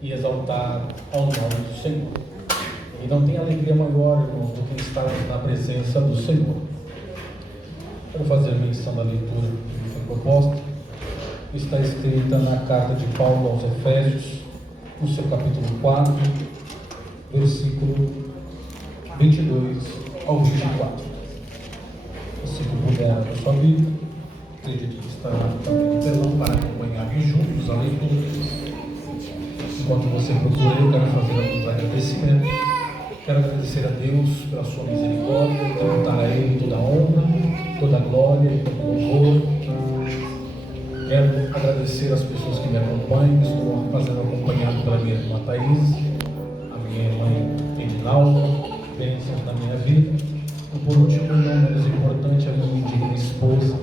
e exaltar ao nome do Senhor. E não tem alegria maior, irmão, do que estar na presença do Senhor. Quero fazer menção da leitura que foi proposta. Está escrita na carta de Paulo aos Efésios, no seu capítulo 4, versículo 22 ao 24. Se puder abrir a sua Bíblia, acredito que estará também no telão para acompanharem juntos a leitura. Enquanto você procura, eu quero fazer alguns agradecimentos. Quero agradecer a Deus pela sua misericórdia, tributar a Ele toda a honra, toda a glória e todo o louvor. Quero agradecer as pessoas que me acompanham. Estou fazendo acompanhado pela minha irmã Thaís, a minha irmã Edinalda, bênçãos na minha vida. E por último, não menos importante, a minha digna esposa,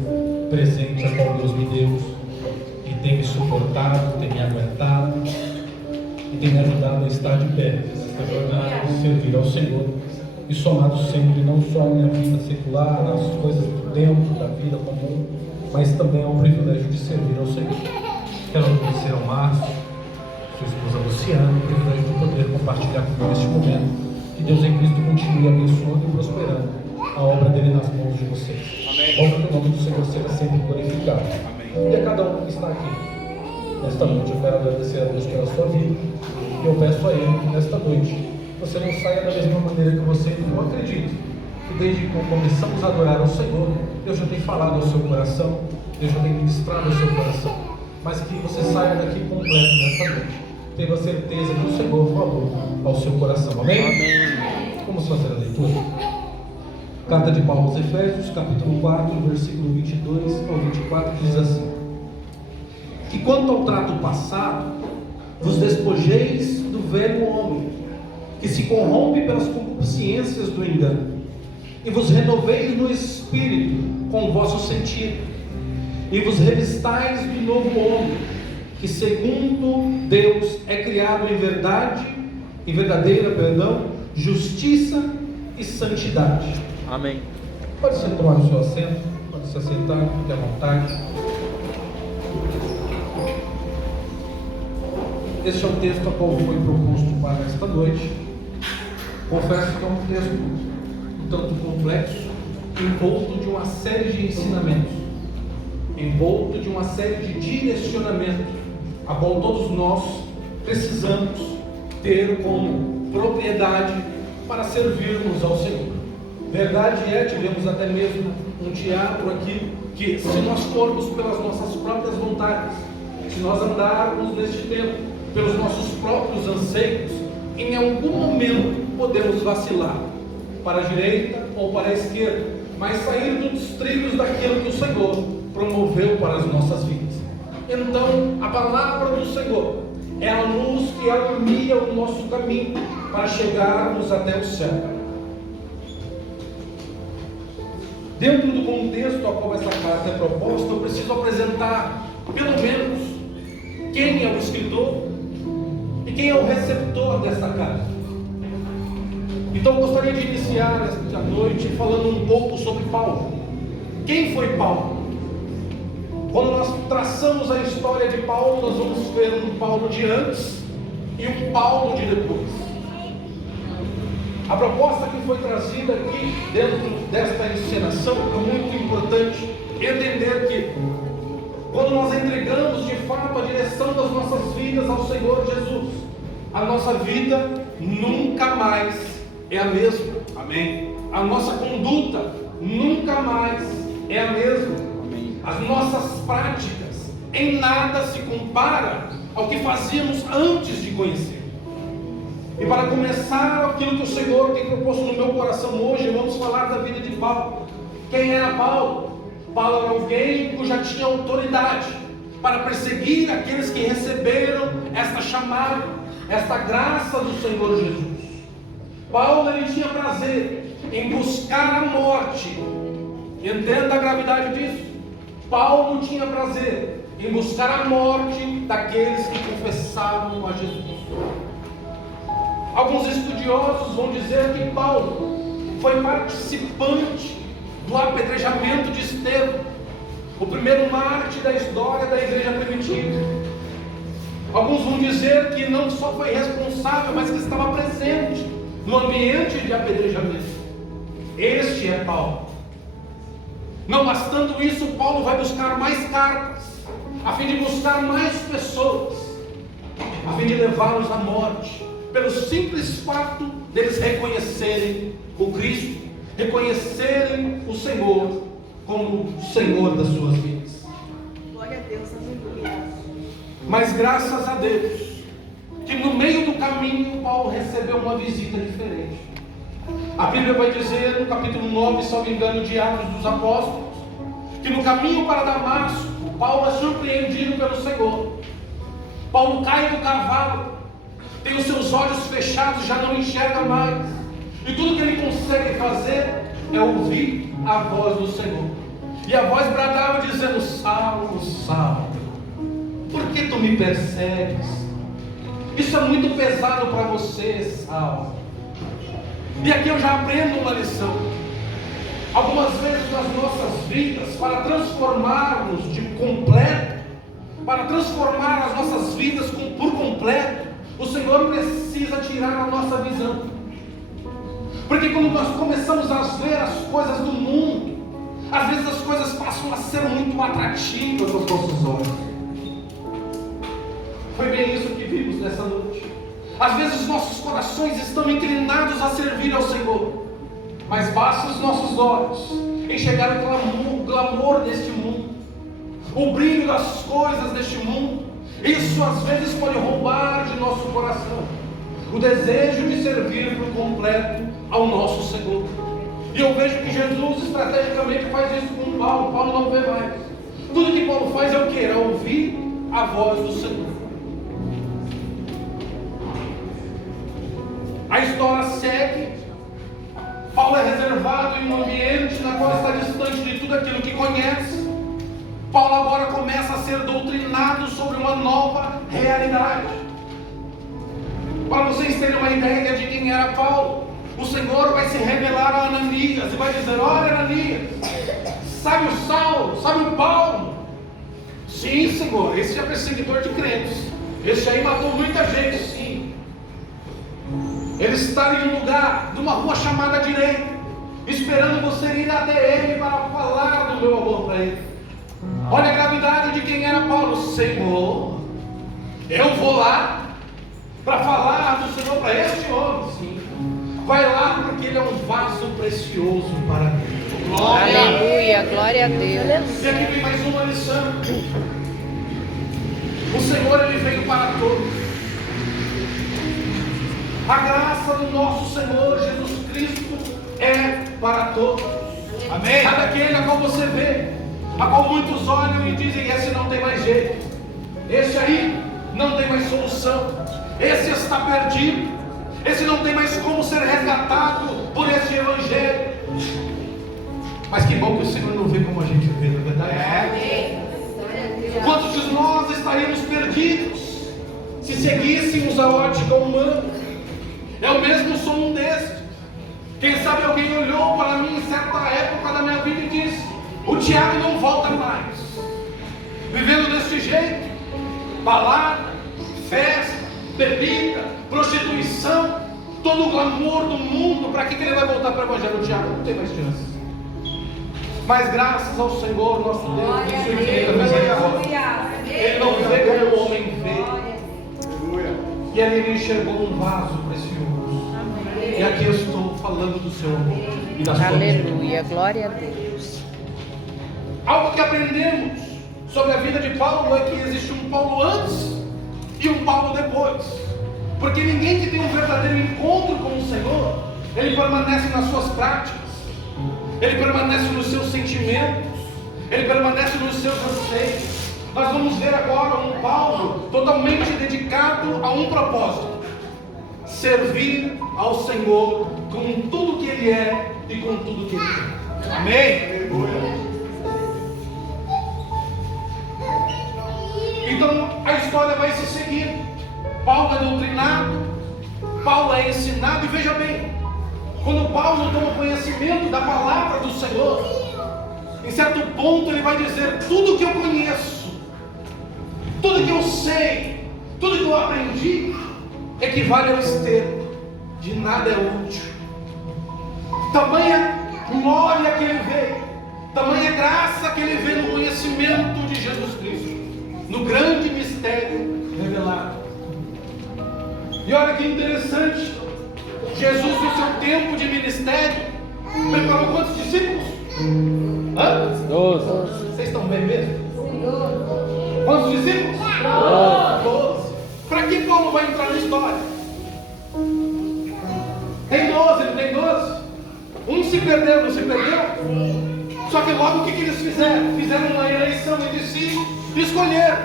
presente a qual Deus me deu, e tem me suportado, tem me aguentado, e tem me ajudado a estar de pé nesta jornada de servir ao Senhor, e somado sempre não só a minha vida secular, nas coisas do tempo, da vida comum, mas também ao privilégio de servir ao Senhor. Quero agradecer ao Márcio, sua esposa Luciana, o privilégio de poder compartilhar comigo este momento. Que Deus em Cristo continue abençoando e prosperando a obra dele nas mãos de vocês. Amém. Que o nome do Senhor seja sempre glorificado. Amém. E a cada um que está aqui nesta noite, eu quero agradecer a Deus pela sua vida. E eu peço a Ele que nesta noite você não saia da mesma maneira que você entrou. Eu acredito que desde que começamos a adorar ao Senhor, Deus já tem falado ao seu coração, Deus já tem ministrado ao seu coração, mas que você saia daqui completo nesta noite. Tenha a certeza que o Senhor falou ao seu coração. Amém? Amém. Vamos fazer a leitura. Carta de Paulo aos Efésios, capítulo 4, versículo 22 ao 24, diz assim: que quanto ao trato passado, vos despojeis do velho homem, que se corrompe pelas concupiscências do engano, e vos renoveis no espírito com o vosso sentido, e vos revistais do novo homem, que segundo Deus é criado em verdadeira, justiça e santidade. Amém. Pode se tomar o seu assento, pode se assentar, fique à vontade. Este é o texto a qual foi proposto para esta noite. Confesso que é um texto um tanto complexo, envolto de uma série de ensinamentos, envolto de uma série de direcionamentos, a qual todos nós precisamos ter como propriedade para servirmos ao Senhor. Verdade é, tivemos até mesmo um teatro aqui, que se nós formos pelas nossas próprias vontades, se nós andarmos neste tempo pelos nossos próprios anseios, em algum momento podemos vacilar para a direita ou para a esquerda, mas sair dos trilhos daquilo que o Senhor promoveu para as nossas vidas. Então, a palavra do Senhor é a luz que alumia o nosso caminho para chegarmos até o céu. Dentro do contexto a qual essa carta é proposta, eu preciso apresentar, pelo menos, quem é o escritor e quem é o receptor dessa carta. Então, eu gostaria de iniciar esta noite falando um pouco sobre Paulo. Quem foi Paulo? Quando nós traçamos a história de Paulo, nós vamos ver um Paulo de antes e um Paulo de depois. A proposta que foi trazida aqui dentro desta encenação é muito importante entender que quando nós entregamos de fato a direção das nossas vidas ao Senhor Jesus, a nossa vida nunca mais é a mesma. Amém. A nossa conduta nunca mais é a mesma. Amém. As nossas práticas em nada se compara ao que fazíamos antes de conhecer. E para começar aquilo que o Senhor tem proposto no meu coração hoje, vamos falar da vida de Paulo. Quem era Paulo? Paulo era alguém que já tinha autoridade para perseguir aqueles que receberam esta chamada, esta graça do Senhor Jesus. Paulo, ele tinha prazer em buscar a morte. Entenda a gravidade disso. Paulo tinha prazer em buscar a morte daqueles que confessavam a Jesus. Alguns estudiosos vão dizer que Paulo foi participante do apedrejamento de Estevão, o primeiro mártir da história da igreja primitiva. Alguns vão dizer que não só foi responsável, mas que estava presente no ambiente de apedrejamento. Este é Paulo. Não bastando isso, Paulo vai buscar mais cartas, a fim de buscar mais pessoas, a fim de levá-los à morte, pelo simples fato deles reconhecerem o Cristo, reconhecerem o Senhor como o Senhor das suas vidas. Glória a Deus, aleluia. Mas graças a Deus, que no meio do caminho Paulo recebeu uma visita diferente. A Bíblia vai dizer no capítulo 9, se não me engano, de Atos dos Apóstolos, que no caminho para Damasco, Paulo é surpreendido pelo Senhor. Paulo cai do cavalo, tem os seus olhos fechados, já não enxerga mais, e tudo que ele consegue fazer é ouvir a voz do Senhor. E a voz bradava dizendo: Saulo, Saulo, por que tu me persegues? Isso é muito pesado para você, Saulo. E aqui eu já aprendo uma lição. Algumas vezes nas nossas vidas, para transformarmos de completo, para transformar as nossas vidas por completo, o Senhor precisa tirar a nossa visão. Porque quando nós começamos a ver as coisas do mundo, às vezes as coisas passam a ser muito atrativas aos nossos olhos. Foi bem isso que vimos nessa noite. Às vezes os nossos corações estão inclinados a servir ao Senhor, mas basta os nossos olhos enxergar o glamour deste mundo, o brilho das coisas deste mundo. Isso às vezes pode roubar de nosso coração o desejo de servir por completo ao nosso Senhor. E eu vejo que Jesus estrategicamente faz isso com Paulo. Paulo não vê mais. Tudo que Paulo faz é o que? É ouvir a voz do Senhor. A história segue. Paulo é reservado em um ambiente na qual está distante de tudo aquilo que conhece. Paulo agora começa a ser doutrinado sobre uma nova realidade. Para vocês terem uma ideia de quem era Paulo, o Senhor vai se revelar a Ananias e vai dizer: olha, Ananias, sabe o Saulo, sabe o Paulo? Sim, Senhor, esse é perseguidor de crentes, esse aí matou muita gente, sim. Ele está em um lugar, numa rua chamada direita, esperando você ir até ele para falar do meu amor para ele. Olha a gravidade de quem era Paulo. Senhor, eu vou lá para falar do Senhor para este homem. Sim, vai lá porque ele é um vaso precioso para Deus. Glória. Aleluia, glória a Deus. E aqui vem mais uma lição. O Senhor, ele veio para todos. A graça do nosso Senhor Jesus Cristo é para todos. Amém. Sabe aquele a qual você vê, a qual muitos olham e dizem: esse não tem mais jeito, esse aí não tem mais solução, esse está perdido, esse não tem mais como ser resgatado por esse evangelho. Mas que bom que o Senhor não vê como a gente vê, não é verdade? Quantos de nós estaríamos perdidos se seguíssemos a ótica humana? Eu mesmo sou um destes. Quem sabe alguém olhou para mim em certa época da minha vida e disse: o Tiago não volta mais, vivendo desse jeito, balada, festa, bebida, prostituição, todo o glamour do mundo. Para que ele vai voltar para o evangelho? O Tiago não tem mais chance. Mas graças ao Senhor nosso Deus, isso ele não vê como o homem vê. E ali ele enxergou um vaso precioso. E aqui eu estou falando do seu amor e da sua vida. Aleluia, glória a Deus. Algo que aprendemos sobre a vida de Paulo é que existe um Paulo antes e um Paulo depois. Porque ninguém que tem um verdadeiro encontro com o Senhor, ele permanece nas suas práticas, ele permanece nos seus sentimentos, ele permanece nos seus anseios. Nós vamos ver agora um Paulo totalmente dedicado a um propósito: servir ao Senhor com tudo que ele é e com tudo que ele tem. Amém? Então a história vai se seguir. Paulo é doutrinado, Paulo é ensinado. E veja bem, quando Paulo toma conhecimento da palavra do Senhor, em certo ponto ele vai dizer: tudo que eu conheço, tudo que eu sei, Tudo que eu aprendi equivale ao esterco. De nada é útil. Tamanha glória que ele vê, tamanha graça que ele vê no conhecimento de Jesus Cristo, no grande mistério revelado. E olha que interessante, Jesus no seu tempo de ministério preparou quantos discípulos? 12. Vocês estão bem mesmo? Quantos discípulos? 12. Para que Paulo vai entrar na história? Tem 12, ele tem 12. Um se perdeu, não se perdeu? Só que logo o que eles fizeram? Fizeram uma eleição entre si e escolheram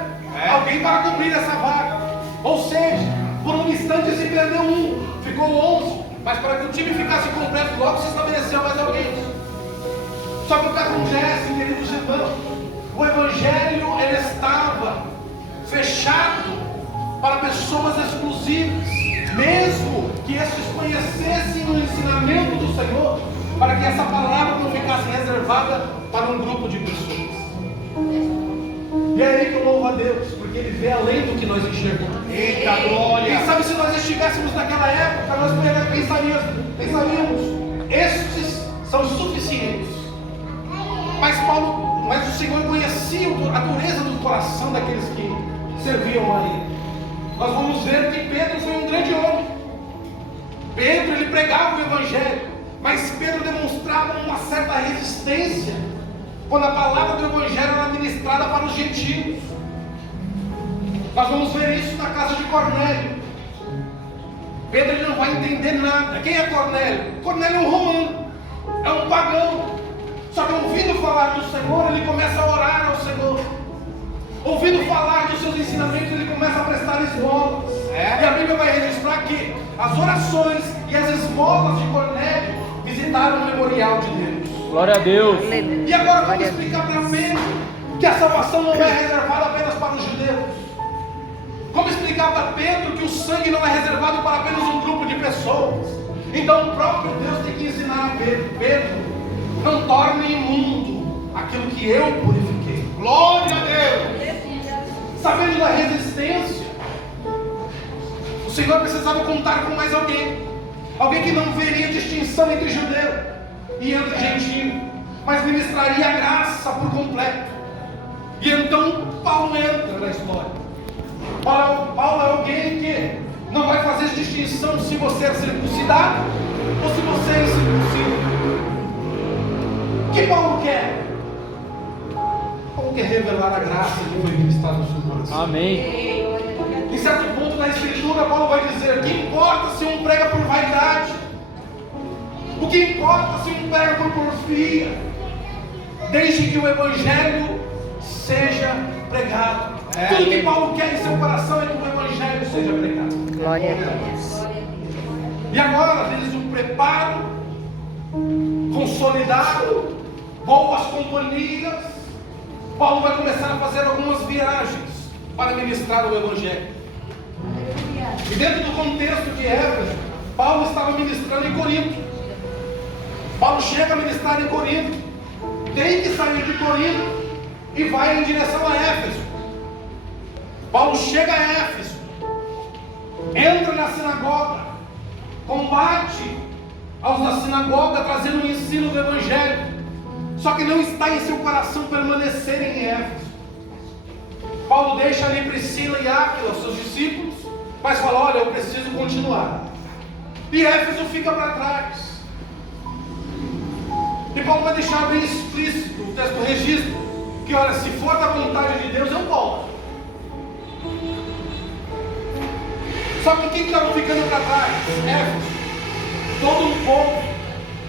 alguém para cumprir essa vaga. Ou seja, por um instante se perdeu um, ficou 11. Mas para que o time ficasse completo, logo se estabeleceu mais alguém. Só que o que acontece, queridos irmãos, o Evangelho ele estava fechado para pessoas exclusivas, mesmo que estes conhecessem o ensinamento do Senhor, para que essa palavra não ficasse reservada para um grupo de pessoas. E é aí que eu louvo a Deus, porque Ele vê além do que nós enxergamos. Eita glória! Quem sabe se nós estivéssemos naquela época, nós pensaríamos, estes são suficientes. Mas o Senhor conhecia a dureza do coração daqueles que serviam a Ele. Nós vamos ver que Pedro foi um grande homem. Pedro, ele pregava o Evangelho, mas Pedro demonstrava uma certa resistência quando a palavra do Evangelho era ministrada para os gentios. Nós vamos ver isso na casa de Cornélio. Pedro ele não vai entender nada. Quem é Cornélio? Cornélio é um romano, é um pagão. Só que ouvindo falar do Senhor, ele começa a orar ao Senhor. Ouvindo falar dos seus ensinamentos, ele começa a prestar esmolas. E a Bíblia vai registrar que as orações e as esmolas de Cornélio visitaram o memorial de Deus. Glória a Deus! E agora vamos explicar para Pedro que a salvação não é reservada apenas para os judeus. Como explicar para Pedro que o sangue não é reservado para apenas um grupo de pessoas? Então o próprio Deus tem que ensinar a Pedro: Pedro, não torne imundo aquilo que eu purifiquei. Glória a Deus! Sabendo da resistência, o Senhor precisava contar com mais alguém. Alguém que não veria distinção entre judeu e entre gentio, mas ministraria a graça por completo. E então Paulo entra na história. Paulo é alguém que não vai fazer distinção se você é circuncidado ou se você é incircunciso. O que Paulo quer? Paulo quer revelar a graça que foi ministrada no seu coração. Amém. Em certo ponto da Escritura, Paulo vai dizer: o que importa se um prega por vaidade? O que importa se um prega por porfia? Desde que o Evangelho seja pregado. Tudo que Paulo quer em seu coração é que o Evangelho seja pregado. Glória a Deus. E agora, desde o preparo consolidado, boas companhias, Paulo vai começar a fazer algumas viagens para ministrar o Evangelho. E dentro do contexto de Éfeso, Paulo estava ministrando em Corinto. Paulo chega a ministrar em Corinto, tem que sair de Corinto e vai em direção a Éfeso. Paulo chega a Éfeso, entra na sinagoga, combate aos da sinagoga, trazendo o ensino do Evangelho. Só que não está em seu coração permanecer em Éfeso. Paulo deixa ali Priscila e Áquila, os seus discípulos, mas fala: olha, eu preciso continuar. E Éfeso fica para trás. E Paulo vai deixar bem explícito, o texto registra, que olha, se for da vontade de Deus, eu volto. Só que quem estava ficando para trás? Éfeso. Todo um povo,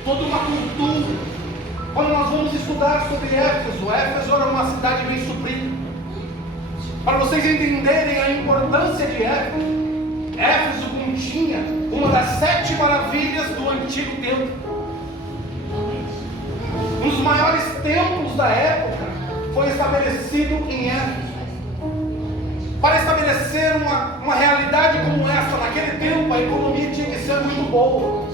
toda uma cultura. Quando nós vamos estudar sobre Éfeso, Éfeso era uma cidade bem suprida. Para vocês entenderem a importância de Éfeso, Éfeso continha uma das 7 maravilhas do antigo templo. Um dos maiores templos da época foi estabelecido em Éfeso. Para estabelecer uma realidade como essa, naquele tempo a economia tinha que ser muito boa,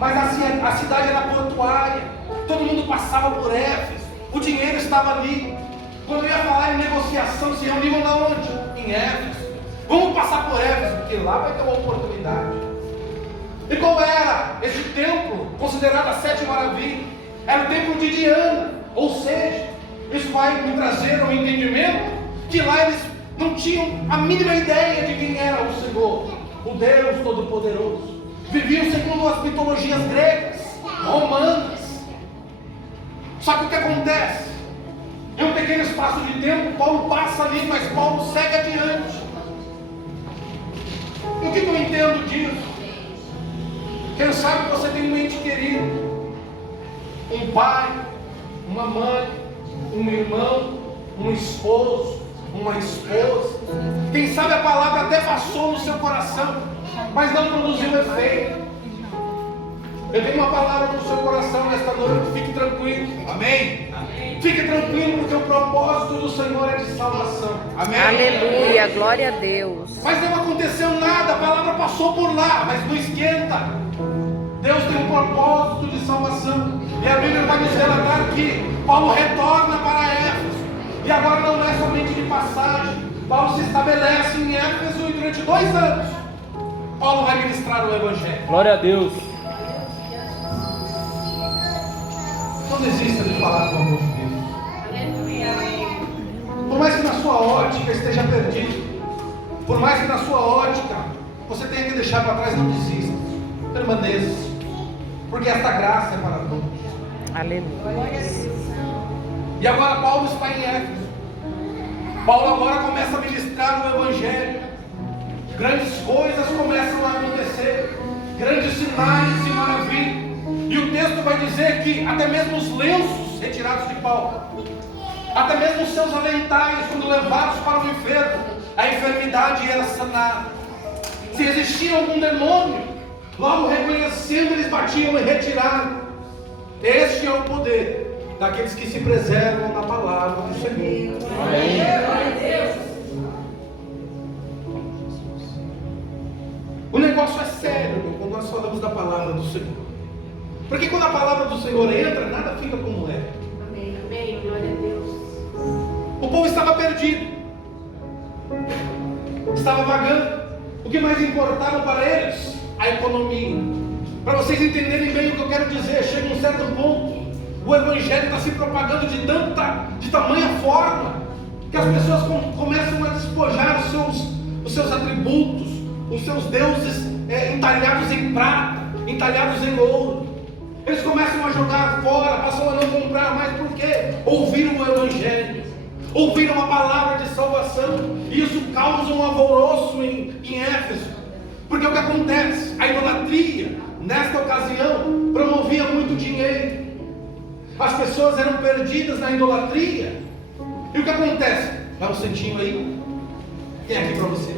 mas a cidade era portuária, todo mundo passava por Éfeso, o dinheiro estava ali. Quando ia falar em negociação, se reuniam na onde? Em Éfeso. Vamos passar por Éfeso, porque lá vai ter uma oportunidade. E qual era esse templo, considerado a 7ª maravilha? Era o templo de Diana. Ou seja, isso vai me trazer um entendimento que lá eles não tinham a mínima ideia de quem era o Senhor, o Deus Todo-Poderoso. Viviam segundo as mitologias gregas, romanas. Só que o que acontece? Em um pequeno espaço de tempo, Paulo passa ali, mas Paulo segue adiante. E o que eu entendo disso? Quem sabe você tem um ente querido, um pai, uma mãe, um irmão, um esposo, uma esposa. Quem sabe a palavra até passou no seu coração, mas não produziu efeito. Eu tenho uma palavra no seu coração nesta noite. Fique tranquilo. Amém? Fique tranquilo, porque o propósito do Senhor é de salvação. Amém? Aleluia, glória a Deus. Mas não aconteceu nada, a palavra passou por lá, mas não esquenta. Deus tem um propósito de salvação. E a Bíblia vai nos relatar que Paulo retorna para Éfeso. E agora não é somente de passagem. Paulo se estabelece em Éfeso e durante 2 anos Paulo vai ministrar o Evangelho. Glória a Deus. Não desista de falar do amor de Deus. Por mais que na sua ótica esteja perdido, por mais que na sua ótica você tenha que deixar para trás, não desista. Permaneça. Porque esta graça é para todos. Aleluia. E agora Paulo está em Éfeso. Paulo agora começa a ministrar o Evangelho. Grandes coisas começam a acontecer. Grandes sinais e maravilhas. E o texto vai dizer que até mesmo os lenços retirados de Paulo, até mesmo os seus aventais, quando levados para o enfermo, a enfermidade era sanada. Se existia algum demônio, logo reconhecendo, eles batiam e retiraram. Este é o poder daqueles que se preservam na palavra do Senhor. Amém. O negócio é sério quando nós falamos da palavra do Senhor. Porque quando a palavra do Senhor entra, nada fica como é. Amém. Amém. Glória a Deus. O povo estava perdido, estava vagando. O que mais importava para eles? A economia. Para vocês entenderem bem o que eu quero dizer, chega um certo ponto, o Evangelho está se propagando de tamanha forma, que as pessoas começam a despojar os seus atributos, os seus deuses entalhados em prata, entalhados em ouro. Eles começam a jogar fora, passam a não comprar mais, por quê? Ouviram o Evangelho, ouviram a palavra de salvação, e isso causa um alvoroço em Éfeso. Porque o que acontece? A idolatria, nesta ocasião, promovia muito dinheiro. As pessoas eram perdidas na idolatria. E o que acontece? Dá um centinho aí. Tem aqui para você.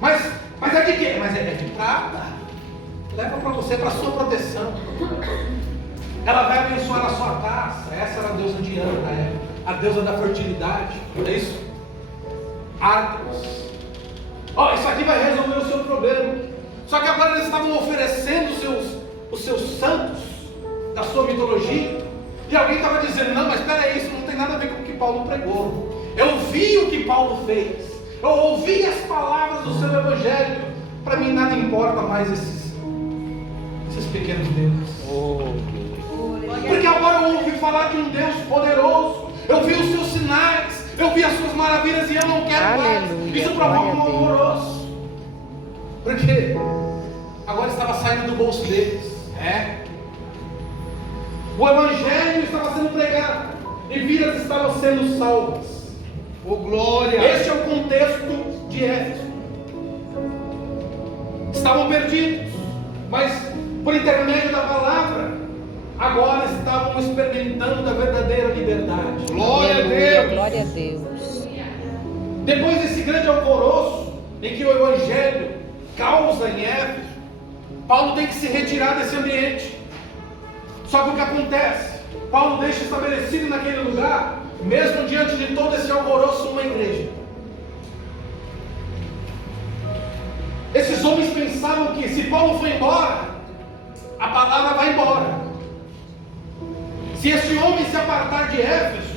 Mas é de quê? Mas é de prata. Leva para você, para sua proteção. Ela vai abençoar a sua casa. Essa era a deusa Diana, a deusa da fertilidade. É isso? Artemis. Isso aqui vai resolver o seu problema. Só que agora eles estavam oferecendo os seus santos da sua mitologia. E alguém estava dizendo: não, mas espera aí, isso não tem nada a ver com o que Paulo pregou. Eu vi o que Paulo fez. Eu ouvi as palavras do seu Evangelho. Para mim nada importa mais esses pequenos deuses. Porque agora eu ouvi falar de um Deus poderoso. Eu vi os seus sinais, eu vi as suas maravilhas, e eu não quero mais. Isso provoca um alvoroço. Porque agora estava saindo do bolso deles. O Evangelho estava sendo pregado e vidas estavam sendo salvas. Glória! Este é o contexto de Éfeso. Estavam perdidos, mas por intermédio da palavra, agora estavam experimentando a verdadeira liberdade. Glória a Deus! Glória a Deus! Depois desse grande alvoroço em que o Evangelho causa em Éfeso, Paulo tem que se retirar desse ambiente. Só que o que acontece? Paulo deixa estabelecido naquele lugar, mesmo diante de todo esse alvoroço, uma igreja. Esses homens pensavam que se Paulo for embora, a palavra vai embora. Se este homem se apartar de Éfeso,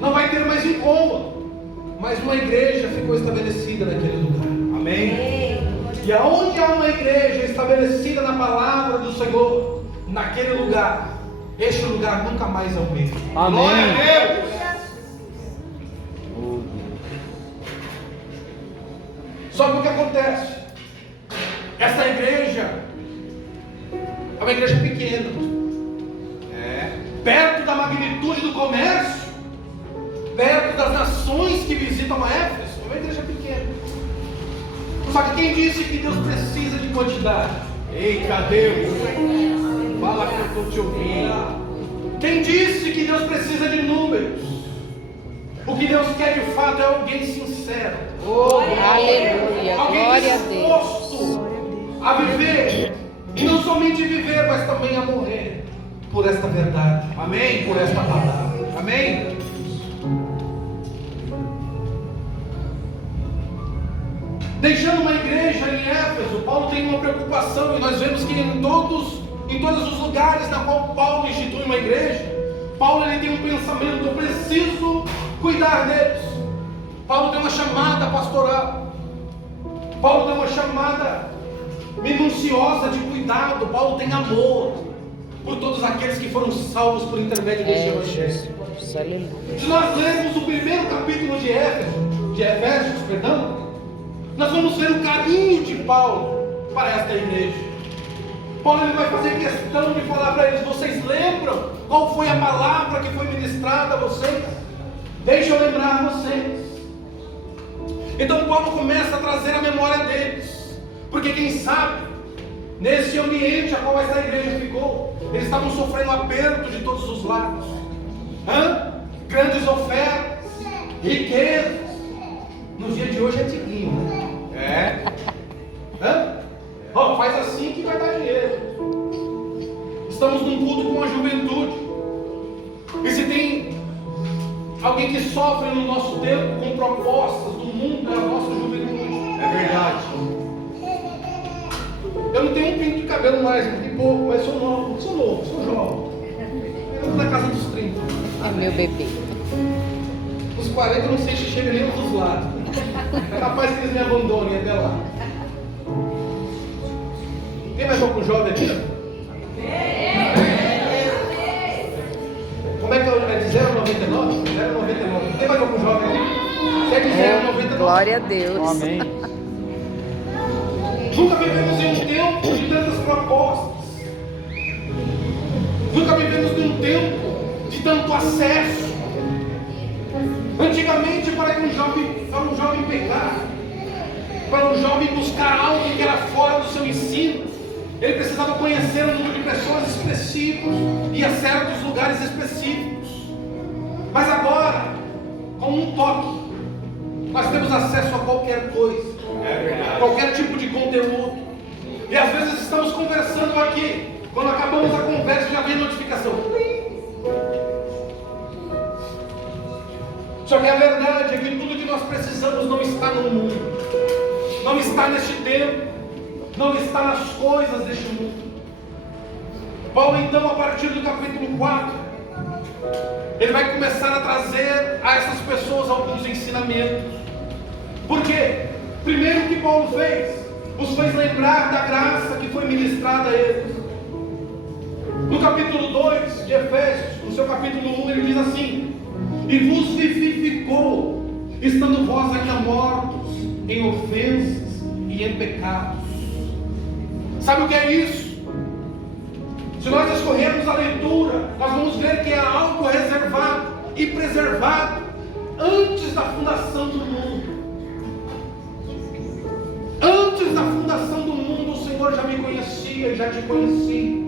não vai ter mais incômodo. mas uma igreja ficou estabelecida naquele lugar. Amém. E aonde há uma igreja estabelecida na palavra do Senhor, naquele lugar, este lugar nunca mais é o mesmo. Amém. Glória a Deus. Só que o que acontece? Essa igreja é uma igreja pequena. Perto da magnitude do comércio, perto das nações que visitam a Éfeso, é uma igreja pequena. Só que quem disse que Deus precisa de quantidade? Eita Deus. Fala que eu estou te ouvindo. Quem disse que Deus precisa de números? O que Deus quer de fato é alguém sincero. Aleluia. Alguém Glória a Deus. disposto a viver, e não somente viver, mas também a morrer por esta verdade. Amém. Por esta palavra. Amém. Deixando uma igreja em Éfeso, Paulo tem uma preocupação, e nós vemos que em todos os lugares na qual Paulo institui uma igreja, Paulo ele tem um pensamento: eu preciso cuidar deles. Paulo tem uma chamada pastoral, Paulo tem uma chamada minuciosa de cuidado. Paulo tem amor por todos aqueles que foram salvos por intermédio deste evangelho. Jesus. Aleluia. Se nós lermos o primeiro capítulo de Efésios, nós vamos ver o carinho de Paulo para esta igreja. Paulo ele vai fazer questão de falar para eles: vocês lembram qual foi a palavra que foi ministrada a vocês? Deixa eu lembrar vocês. Então Paulo começa a trazer a memória deles, porque quem sabe, nesse ambiente a qual essa igreja ficou, eles estavam sofrendo aperto de todos os lados. Grandes ofertas, riquezas. Nos dias de hoje é tiguinho, né? Faz assim que vai dar dinheiro. Estamos num culto com a juventude, e se tem alguém que sofre no nosso tempo com propostas do mundo, é a nossa juventude. É verdade. Eu não tenho um pinto de cabelo mais, não tem pouco, mas sou novo, sou jovem. Eu estou na casa dos 30. É meu bebê. Os 40 eu não sei se chega nem dos lados. É capaz que eles me abandonem até lá. Tem mais algum jovem aqui? Como é que é de 0 a 99? 0 a 99. Tem mais algum jovem aqui? Se é de 0 a 99. Glória a Deus. Amém. Nunca vivemos em um tempo de tantas propostas. Nunca vivemos em um tempo de tanto acesso. Antigamente, para um jovem pecar, para um jovem buscar algo que era fora do seu ensino, ele precisava conhecer um número de pessoas específicos e a certos lugares específicos. Mas agora, com um toque, nós temos acesso a qualquer coisa, qualquer tipo de conteúdo. E às vezes estamos conversando aqui, quando acabamos a conversa já vem notificação. Só que a verdade é que tudo que nós precisamos não está no mundo, não está neste tempo, não está nas coisas deste mundo. Paulo então, a partir do capítulo 4, ele vai começar a trazer a essas pessoas alguns ensinamentos. Por quê? Primeiro, o que Paulo fez? Os fez lembrar da graça que foi ministrada a eles. No capítulo 2 de Efésios, no seu capítulo 1, ele diz assim: e vos vivificou, estando vós ainda mortos em ofensas e em pecados. Sabe o que é isso? Se nós escorrermos a leitura, nós vamos ver que é algo reservado e preservado antes da fundação do mundo. Antes da fundação do mundo, o Senhor já me conhecia e já te conhecia.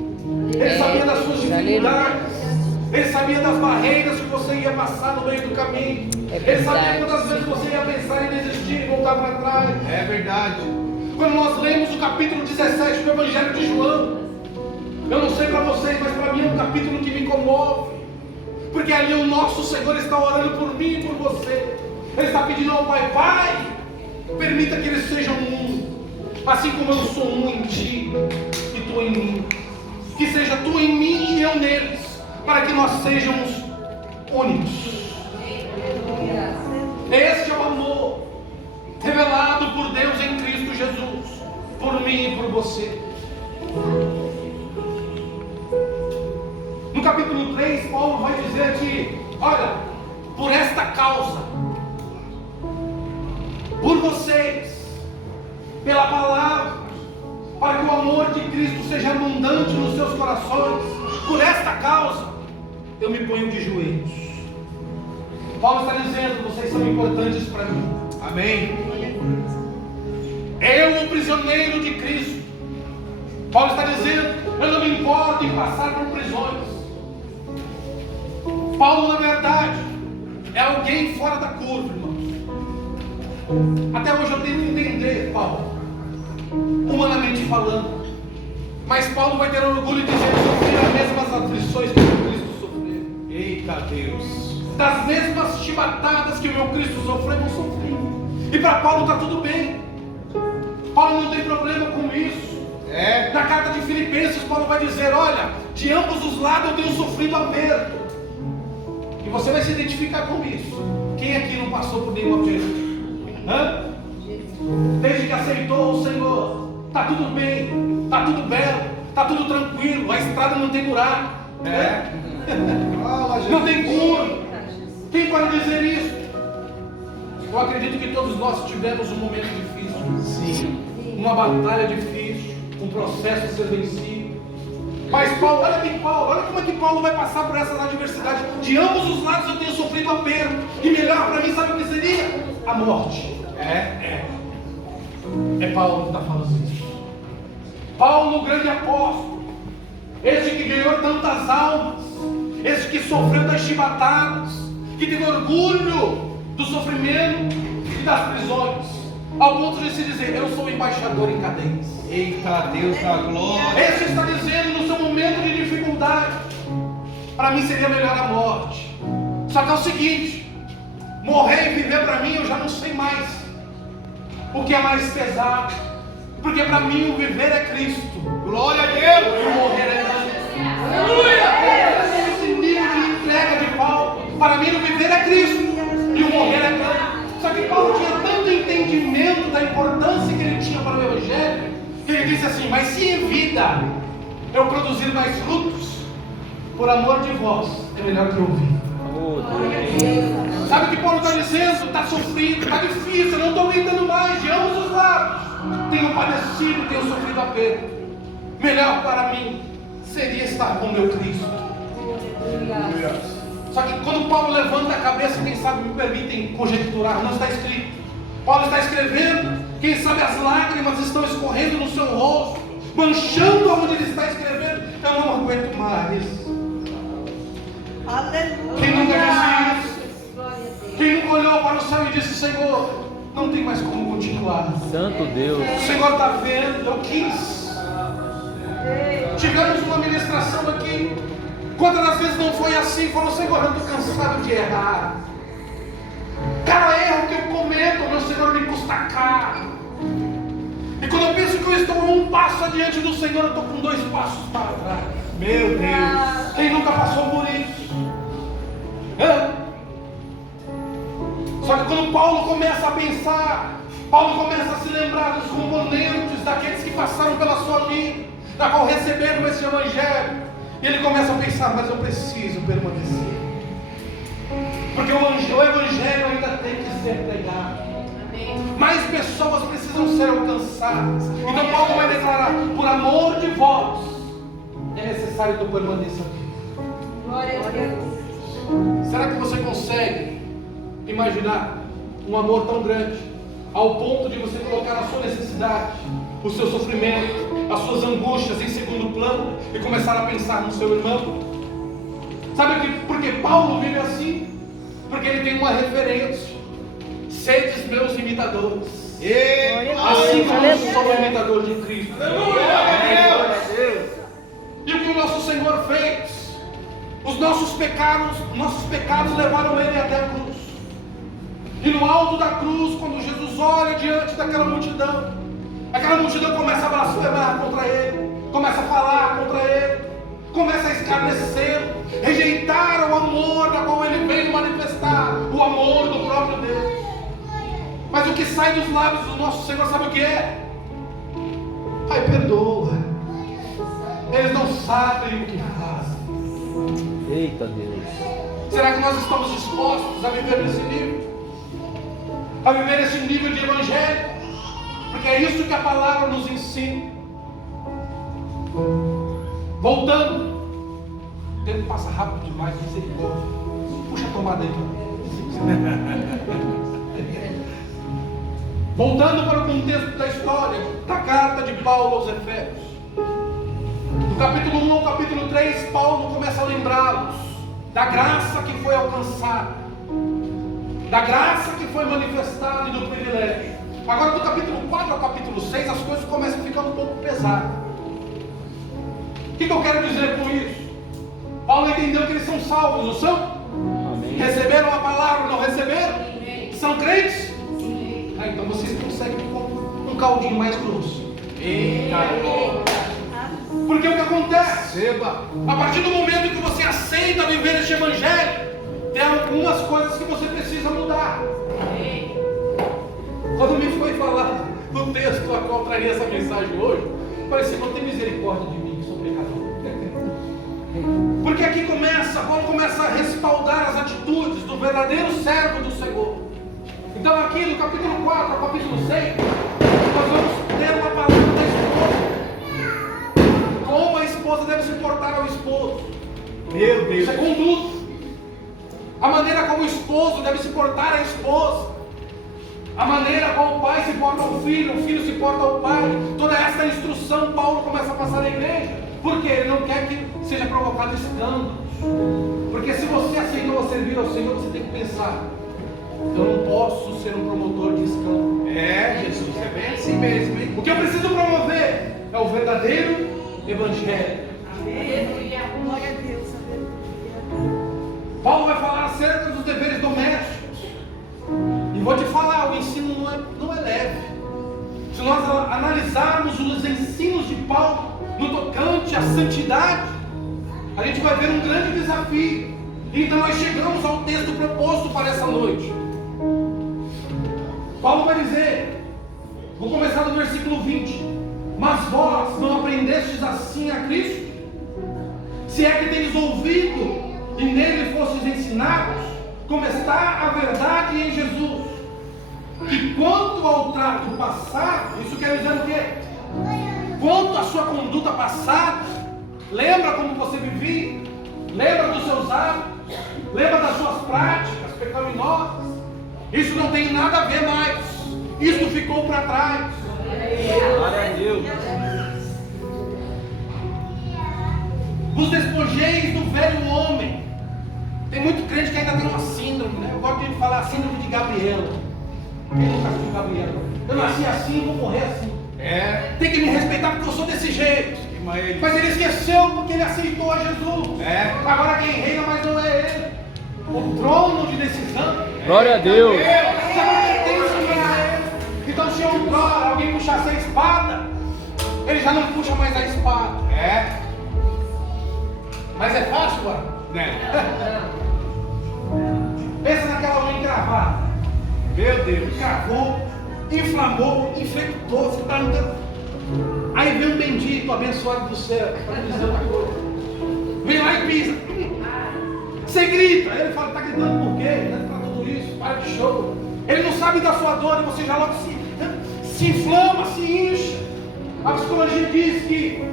Ele sabia das suas dificuldades. Ele sabia das barreiras que você ia passar no meio do caminho. Ele sabia quantas vezes você ia pensar em desistir e voltar para trás. É verdade. Quando nós lemos o capítulo 17 do Evangelho de João, eu não sei para vocês, mas para mim é um capítulo que me comove, porque ali o nosso Senhor está orando por mim e por você. Ele está pedindo ao Pai: Pai, permita que eles sejam um, assim como eu sou um em Ti e Tu em mim. Que seja Tu em mim e eu neles, para que nós sejamos únicos. Este é o amor revelado por Deus em Cristo Jesus, por mim e por você. No capítulo 3, Paulo vai dizer que, olha, por esta causa, por vocês, pela palavra, para que o amor de Cristo seja abundante nos seus corações, por esta causa, eu me ponho de joelhos. Paulo está dizendo, vocês são importantes para mim. Amém. Eu, o prisioneiro de Cristo. Paulo está dizendo, eu não me importo em passar por prisões. Paulo, na verdade, é alguém fora da curva, irmãos. Até hoje eu tento entender Paulo, humanamente falando. Mas Paulo vai ter orgulho de dizer que sofreu as mesmas aflições que o meu Cristo sofreu. Eita Deus. Das mesmas chibatadas que o meu Cristo sofreu, eu sofri. E para Paulo está tudo bem. Paulo não tem problema com isso. Na carta de Filipenses, Paulo vai dizer, olha, de ambos os lados eu tenho sofrido aperto. E você vai se identificar com isso. Quem aqui não passou por nenhum aperto? Desde que aceitou o Senhor, está tudo bem, está tudo belo, está tudo tranquilo, a estrada não tem buraco, não tem curva. Quem pode dizer isso? Eu acredito que todos nós tivemos um momento difícil. Sim. Uma batalha difícil, um processo a ser vencido. Mas Paulo, olha como é que Paulo vai passar por essas adversidades. De ambos os lados eu tenho sofrido aperto. E melhor para mim, sabe o que seria? A morte. É Paulo que está falando isso. Paulo, o grande apóstolo, esse que ganhou tantas almas, esse que sofreu das chibatadas, que teve orgulho do sofrimento e das prisões, ao ponto de se dizer, eu sou embaixador em cadeias. Eita Deus da glória. Esse está dizendo no seu momento de dificuldade, para mim seria melhor a morte. Só que é o seguinte, morrer e viver para mim eu já não sei mais o que é mais pesado, porque para mim o viver é Cristo. Glória a Deus. E o morrer é Cristo. Aleluia! Esse nível de entrega de Paulo, para mim o viver é Cristo e o morrer é Cristo. Só que Paulo tinha tanto entendimento da importância que ele tinha para o Evangelho, que ele disse assim, mas se em vida eu produzir mais frutos, por amor de vós, é melhor que eu viva. Sabe o que Paulo está dizendo? Está sofrido, está difícil, eu não estou aguentando mais, de ambos os lados. Tenho padecido, tenho sofrido aperto. Melhor para mim seria estar com meu Cristo. Só que quando Paulo levanta a cabeça, quem sabe me permitem conjecturar, não está escrito. Paulo está escrevendo, quem sabe as lágrimas estão escorrendo no seu rosto, manchando onde ele está escrevendo. Eu não aguento mais. Quem nunca disse isso? Quem nunca olhou para o céu e disse, Senhor, não tem mais como continuar. Santo Deus. O Senhor está vendo, eu quis. Tivemos uma ministração aqui. Quantas das vezes não foi assim? Falou, Senhor, eu estou cansado de errar. Cada erro que eu cometo, meu Senhor, me custa caro. E quando eu penso que eu estou um passo adiante do Senhor, eu estou com 2 passos para trás. Meu Deus. Quem nunca passou por isso? Só que quando Paulo começa a pensar, Paulo começa a se lembrar dos componentes, daqueles que passaram pela sua vida, da qual receberam esse Evangelho, e ele começa a pensar, mas eu preciso permanecer, porque o Evangelho ainda tem que ser pregado. Mais pessoas precisam ser alcançadas. Então Paulo vai declarar, por amor de vós, é necessário que eu permaneça vivo. Glória a Deus. Será que você consegue imaginar um amor tão grande, ao ponto de você colocar a sua necessidade, o seu sofrimento, as suas angústias em segundo plano e começar a pensar no seu irmão? Sabe por que Paulo vive assim? Porque ele tem uma referência. Sedes meus imitadores, assim como eu sou imitador de Cristo. E o que o nosso Senhor fez? Os nossos pecados levaram ele até a cruz. E no alto da cruz, quando Jesus olha diante daquela multidão, aquela multidão começa a blasfemar contra ele, começa a falar contra ele, começa a escarnecê-lo, rejeitar o amor da qual ele veio manifestar, o amor do próprio Deus. Mas o que sai dos lábios do nosso Senhor, sabe o que é? Pai, perdoa. Eles não sabem o que fazem. Eita Deus. Será que nós estamos dispostos a viver nesse nível? A viver esse nível de evangelho? Porque é isso que a palavra nos ensina. Voltando. O tempo passa rápido demais, misericórdia. Puxa a tomada aí. Voltando para o contexto da história, da carta de Paulo aos Efésios. Do capítulo 1 ao capítulo 3, Paulo começa a lembrá-los da graça que foi alcançada, da graça que foi manifestada e do privilégio. Agora do capítulo 4 ao capítulo 6, as coisas começam a ficar um pouco pesadas. O que eu quero dizer com isso? Paulo entendeu que eles são salvos, não são? Amém. Receberam a palavra, não receberam? São crentes? Então vocês conseguem um caldinho mais grosso. Porque o que acontece? A partir do momento que você aceita viver este evangelho, tem algumas coisas que você precisa mudar. Quando me foi falar do texto a qual traria essa mensagem hoje, eu falei, Senhor, tem misericórdia de mim, que sou pecador. Porque aqui Paulo começa a respaldar as atitudes do verdadeiro servo do Senhor. Então aqui no capítulo 4 ao capítulo 6, nós vamos ter uma palavra da esposa. Como a esposa deve se portar ao esposo. Meu Deus. Isso é conduta. A maneira como o esposo deve se portar à esposa. A maneira como o pai se porta ao filho, o filho se porta ao pai. Toda essa instrução Paulo começa a passar na igreja. Porque ele não quer que seja provocado escândalos. Porque se você aceitou servir ao Senhor, você tem que pensar: eu não posso ser um promotor de escândalo. Jesus, é bem assim mesmo, hein? O que eu preciso promover é o verdadeiro evangelho. Aleluia. Glória a Deus. Paulo vai falar acerca dos deveres domésticos. E vou te falar, o ensino não é leve. Se nós analisarmos os ensinos de Paulo no tocante à santidade, a gente vai ver um grande desafio. Então nós chegamos ao texto proposto para essa noite. Paulo vai dizer, vou começar no versículo 20: mas vós não aprendestes assim a Cristo? Se é que tendes ouvido e nele fostes ensinados, como está a verdade em Jesus, que quanto ao trato passado, isso quer dizer o quê? Quanto à sua conduta passada, lembra como você vivia, lembra dos seus hábitos, lembra das suas práticas pecaminosas, isso não tem nada a ver mais, isso ficou para trás. Glória a Deus. Vos despojeis do velho homem. Tem muito crente que ainda tem uma síndrome, né? Eu gosto de falar a síndrome de Gabriela. Quem nunca assistiu Gabriela? Eu nasci assim, vou morrer assim. Tem que me respeitar porque eu sou desse jeito. Mas ele esqueceu porque ele aceitou a Jesus. Agora quem reina mais não é ele. O trono de decisão. Glória a Deus. Você não pertence mais a ele. Então se outrora alguém puxasse a espada, ele já não puxa mais a espada. Mas é fácil, mano? Pensa naquela unha encravada. Meu Deus. Encravou, inflamou, infectou, foi pra não. Aí vem um bendito abençoado do céu, para dizer outra coisa. Vem lá e pisa. Você grita. Aí ele fala, tá gritando por quê? Não é pra tudo isso, para de show. Ele não sabe da sua dor e você já logo se inflama, se incha. A psicologia diz que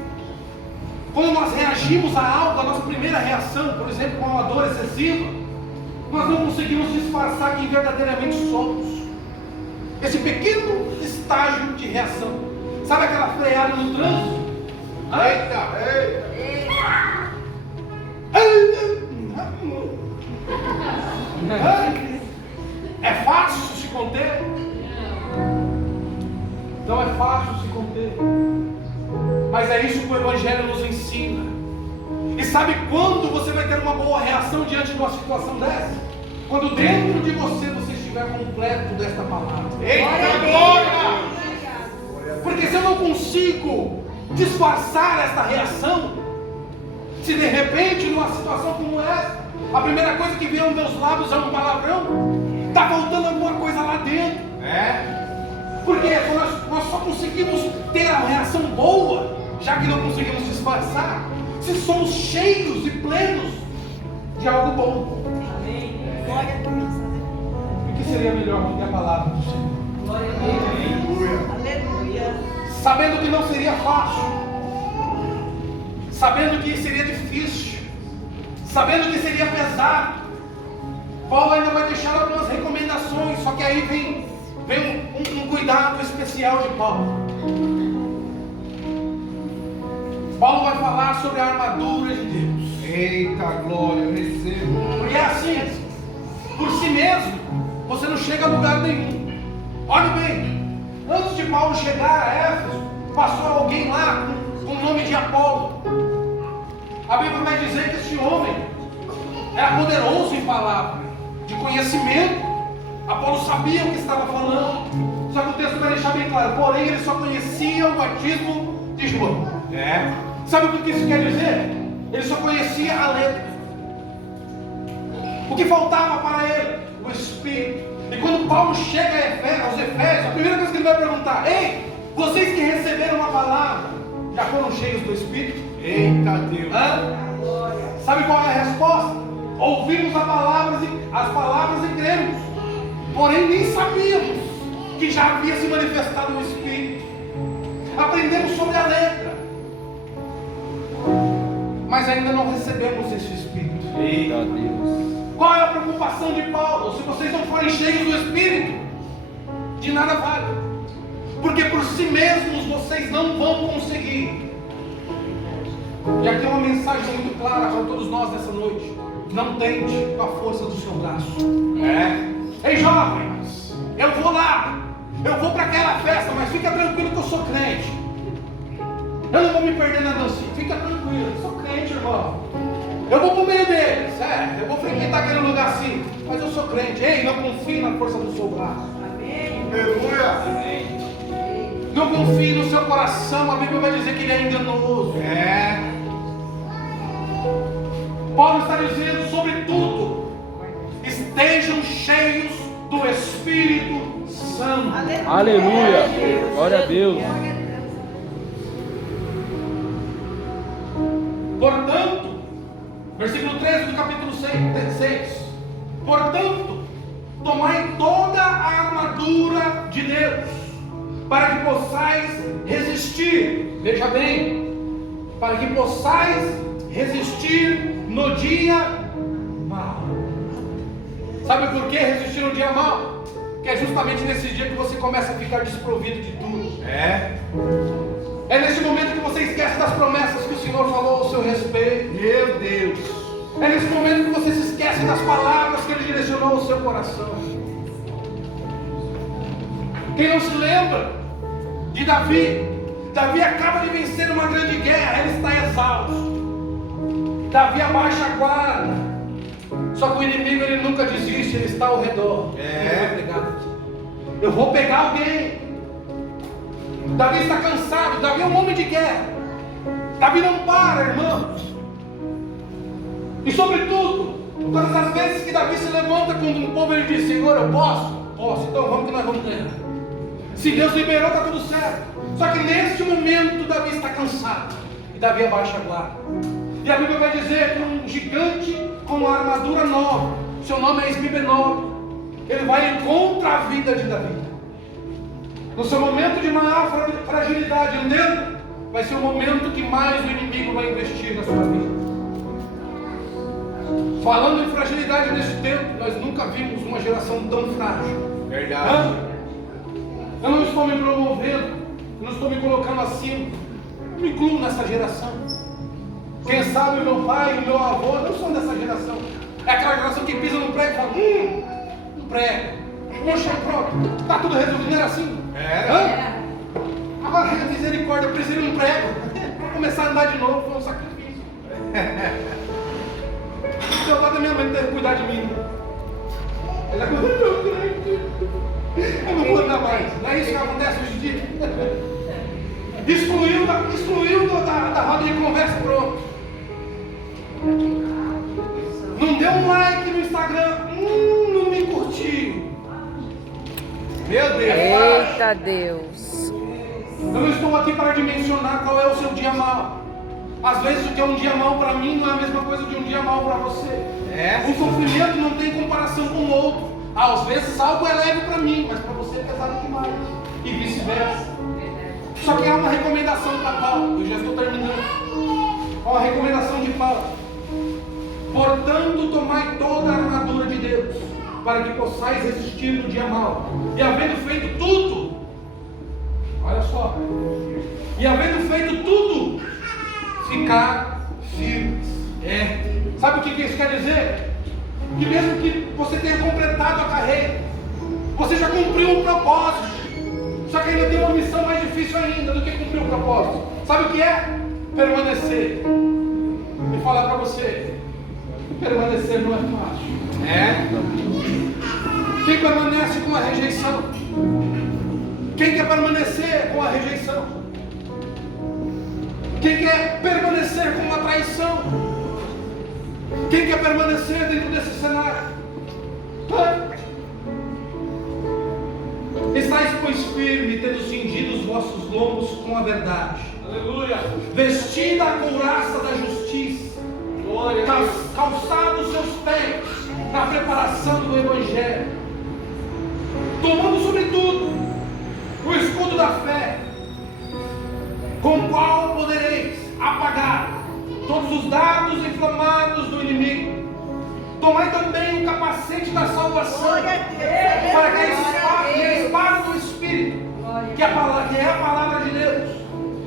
quando nós reagimos a algo, a nossa primeira reação, por exemplo, com uma dor excessiva, nós não conseguimos disfarçar quem verdadeiramente somos. Esse pequeno estágio de reação. Sabe aquela freada no trânsito? Eita. É fácil se conter? Não é fácil se conter. Mas é isso que o Evangelho nos ensina. E sabe quando você vai ter uma boa reação diante de uma situação dessa? Quando dentro de você estiver completo desta palavra. Eita glória! Porque se eu não consigo disfarçar esta reação, se de repente numa situação como essa, a primeira coisa que vem aos meus lábios é um palavrão, está faltando alguma coisa lá dentro. Porque nós só conseguimos ter a reação boa, já que não conseguimos disfarçar, se somos cheios e plenos de algo bom. Amém. Glória a Deus. O que seria melhor do que a palavra do Senhor? Glória a Deus. Aleluia. Sabendo que não seria fácil, sabendo que seria difícil, sabendo que seria pesado, Paulo ainda vai deixar algumas recomendações, só que aí vem um cuidado especial de Paulo. Paulo vai falar sobre a armadura de Deus. Eita glória, eu recebo. Porque é assim, por si mesmo, você não chega a lugar nenhum. Olhe bem, antes de Paulo chegar a Éfeso, passou alguém lá com o nome de Apolo. A Bíblia vai dizer que este homem era poderoso em palavra, de conhecimento. Apolo sabia o que estava falando. Só que o texto vai deixar bem claro, porém ele só conhecia o batismo de João. Sabe o que isso quer dizer? Ele só conhecia a letra. O que faltava para ele? O Espírito. E quando Paulo chega aos Efésios, a primeira coisa que ele vai perguntar: ei, vocês que receberam a palavra, já foram cheios do Espírito? Eita Deus. Sabe qual é a resposta? Ouvimos as palavras e cremos, porém nem sabíamos que já havia se manifestado o Espírito. Aprendemos sobre a letra, mas ainda não recebemos esse Espírito. Eita Deus. Qual é a preocupação de Paulo? Se vocês não forem cheios do Espírito, de nada vale, porque por si mesmos vocês não vão conseguir. E aqui é uma mensagem muito clara para todos nós nessa noite: não tente com a força do seu braço. Ei jovens, eu vou lá, eu vou para aquela festa, mas fica tranquilo que eu sou crente. Eu não vou me perder na dancinha, fica tranquilo, eu sou crente, irmão. Eu vou pro meio deles, eu vou frequentar aquele lugar assim, mas eu sou crente. Ei, não confie na força do seu braço. Amém. Aleluia. Não confie no seu coração, a Bíblia vai dizer que ele é enganoso. Paulo está dizendo, sobretudo, estejam cheios do Espírito Santo. Aleluia. Glória a Deus. Portanto, versículo 13 do capítulo 6. Portanto, tomai toda a armadura de Deus, para que possais resistir. Veja bem, para que possais resistir no dia mau. Sabe por que resistir no dia mau? Porque é justamente nesse dia que você começa a ficar desprovido de tudo. É nesse momento que você esquece das promessas que o Senhor falou ao seu respeito. Meu Deus. É nesse momento que você se esquece das palavras que Ele direcionou ao seu coração. Quem não se lembra de Davi? Davi acaba de vencer uma grande guerra, ele está exausto. Davi abaixa a guarda. Só que o inimigo, ele nunca desiste, ele está ao redor. Eu vou pegar alguém. Davi está cansado, Davi é um homem de guerra. Davi não para, irmãos. E sobretudo, todas as vezes que Davi se levanta com um povo, ele diz: Senhor, eu posso? Posso, então vamos que nós vamos ganhar. Se Deus liberou, está tudo certo. Só que neste momento Davi está cansado, e Davi abaixa a guarda. E a Bíblia vai dizer que um gigante com uma armadura nova, seu nome é Esbibenov, ele vai contra a vida de Davi. No seu momento de maior fragilidade, entenda? Vai ser o momento que mais o inimigo vai investir na sua vida. Falando em fragilidade nesse tempo, nós nunca vimos uma geração tão frágil. Verdade. Eu não estou me promovendo, eu não estou me colocando acima. Eu me incluo nessa geração. Quem sabe o meu pai e o meu avô não são dessa geração. É aquela geração que pisa no prego e fala: no prego. Poxa, pronto, está tudo resolvido, não era assim? Agora, misericórdia, eu preciso de um prego. Vou começar a andar de novo, foi um sacrifício. Eu da minha mãe teve que cuidar de mim. Ela cuidou de mim. Eu não vou andar mais. Não é isso que acontece hoje em dia? Excluiu da roda de conversa, pronto. Não deu um like no Instagram, não me curtiu. Meu Deus. Eita Deus. Eu não estou aqui para dimensionar qual é o seu dia mau. Às vezes o que é um dia mau para mim não é a mesma coisa que um dia mau para você. Um sofrimento não tem comparação com o outro. Às vezes algo é leve para mim, mas para você é pesado demais. E vice-versa. Só que há uma recomendação para Paulo. Eu já estou terminando. Há uma recomendação de Paulo. Portanto, tomai toda a armadura de Deus, para que possais resistir no dia mau. E havendo feito tudo, olha só, e havendo feito tudo, ficar firmes. Sabe o que isso quer dizer? Que mesmo que você tenha completado a carreira, você já cumpriu o propósito. Só que ainda tem uma missão mais difícil ainda do que cumprir o propósito. Sabe o que é? Permanecer. E falar para você, permanecer não é fácil. Quem permanece com a rejeição? Quem quer permanecer com a rejeição? Quem quer permanecer com a traição? Quem quer permanecer dentro desse cenário? Estais, pois, firme, tendo cingido os vossos lombos com a verdade. Aleluia. Vestida a couraça da justiça. Calçado os seus pés na preparação do Evangelho. Tomando sobretudo o escudo da fé, com o qual podereis apagar todos os dardos inflamados do inimigo. Tomai também o capacete da salvação, para que a espada do Espírito, que é a palavra de Deus,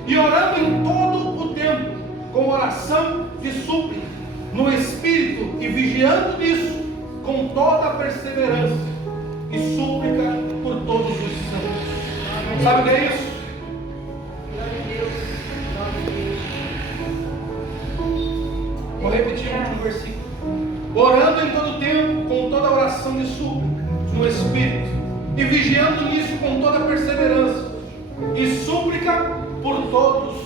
e orando em todo o tempo, com oração e súplica, no Espírito, e vigiando nisso, com toda a perseverança e súplica por todos os santos. Sabe o que é isso? Vou repetir o último versículo. Orando em todo o tempo, com toda a oração e súplica, no Espírito, e vigiando nisso com toda a perseverança e súplica por todos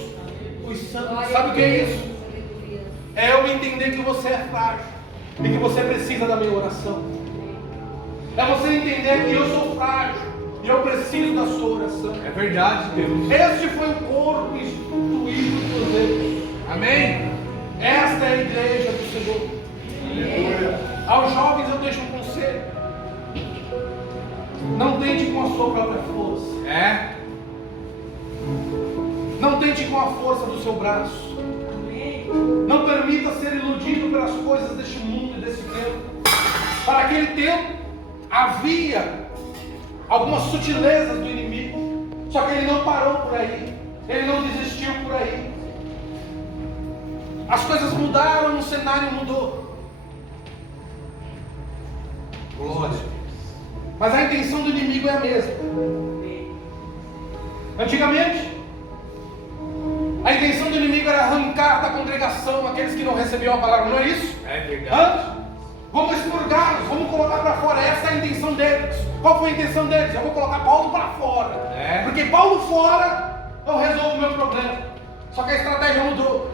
os santos. Sabe o que é isso? É eu entender que você é frágil e que você precisa da minha oração. É você entender que eu sou frágil e eu preciso da sua oração. É verdade, Deus. Este foi o corpo instituído por Deus. Amém. Esta é a igreja do Senhor. Aos jovens eu deixo um conselho. Não tente com a sua própria força. Não tente com a força do seu braço. Não permita ser iludido pelas coisas deste mundo e desse tempo. Para aquele tempo havia algumas sutilezas do inimigo. Só que ele não parou por aí. Ele não desistiu por aí. As coisas mudaram, o cenário mudou. Glória. Mas a intenção do inimigo é a mesma. Antigamente, a intenção do inimigo era arrancar da congregação aqueles que não recebiam a palavra, não é isso? É verdade. Vamos expurgá-los, vamos colocar para fora. Essa é a intenção deles. Qual foi a intenção deles? Eu vou colocar Paulo para fora. Porque Paulo fora, eu resolvo o meu problema. Só que a estratégia mudou.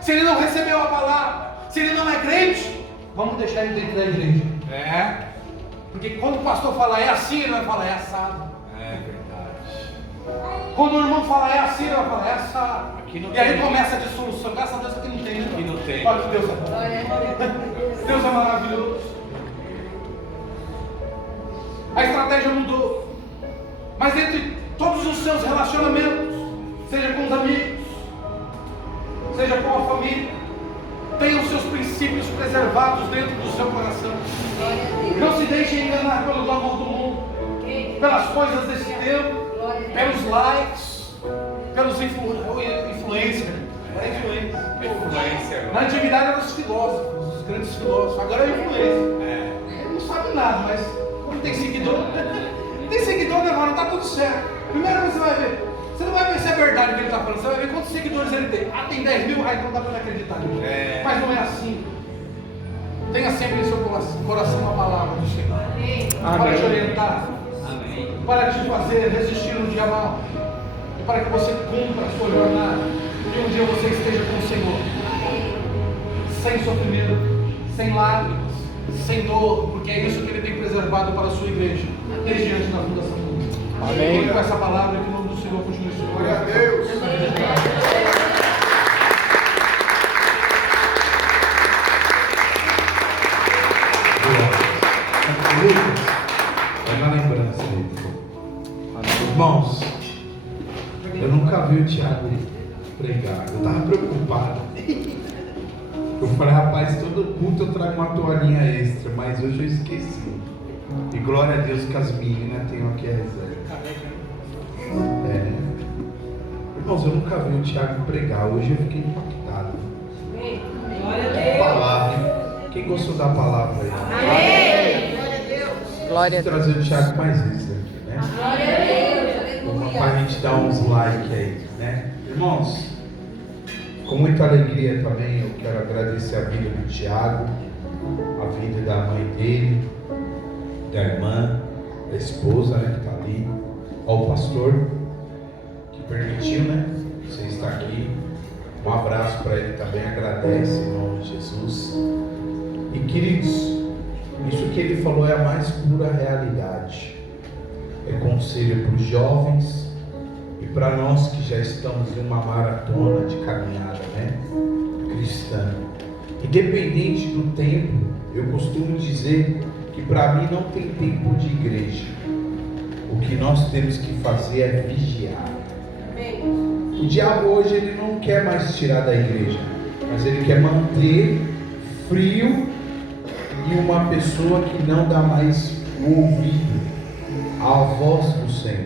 Se ele não recebeu a palavra, se ele não é crente, vamos deixar ele dentro da igreja. Porque quando o pastor fala é assim, ele vai falar é assado. É verdade. Quando o irmão fala é assim, ele vai falar é assado. Aqui não E aí tem. começa a dissolução. Graças a Deus aqui não tem. Né? Aqui não tem. Olha que Deus é bom. Deus é maravilhoso. A estratégia mudou. Mas entre todos os seus relacionamentos, seja com os amigos, seja com a família, tenha os seus princípios preservados dentro do seu coração. Não se deixe enganar pelo glamour do mundo, pelas coisas desse tempo, pelos likes, pelos influencers. Na antiguidade eram os filósofos, os grandes filósofos. Agora é influencer. Ele não sabe nada, mas não tem seguidor. Tem seguidor, né, mano? Tá tudo certo. Primeiro você vai ver. Você não vai ver se é verdade o que ele está falando. Você vai ver quantos seguidores ele tem. Ah, tem 10 mil? Não dá para acreditar. Mas não é assim. Tenha sempre em seu coração a palavra do Senhor. Para te orientar. Para te fazer resistir no dia mau. E para que você cumpra a sua jornada. E um dia você esteja com o Senhor. Sem sofrimento, sem lágrimas, sem dor. Porque é isso que Ele tem preservado para a sua igreja. Desde antes da fundação do mundo. Amém. Com essa palavra, que o nome do Senhor continue sendo Glória a Deus. Vai na lembrança dele. Irmãos, eu nunca vi o Thiago pregar. Eu estava preocupado. Eu falei, rapaz, todo culto eu trago uma toalhinha extra, mas hoje eu esqueci. E glória a Deus que as meninas tenham aqui a reserva. Irmãos, eu nunca vi o Thiago pregar. Hoje eu fiquei impactado. Que palavra, hein? Quem gostou da palavra aí? Glória a Vou Deus. trazer o Thiago mais vezes aqui, né? Para a gente dar uns likes aí, né? Irmãos, com muita alegria também eu quero agradecer a vida do Thiago, a vida da mãe dele, da irmã, da esposa, né, que está ali, ao pastor que permitiu, né, você estar aqui. Um abraço para ele também, agradece em nome de Jesus. E queridos, isso que ele falou é a mais pura realidade. É conselho para os jovens e para nós que já estamos em uma maratona de caminhada, né, cristã. Independente do tempo, eu costumo dizer que para mim não tem tempo de igreja. O que nós temos que fazer é vigiar. O diabo hoje ele não quer mais tirar da igreja, mas ele quer manter frio e uma pessoa que não dá mais o ouvido à voz do Senhor.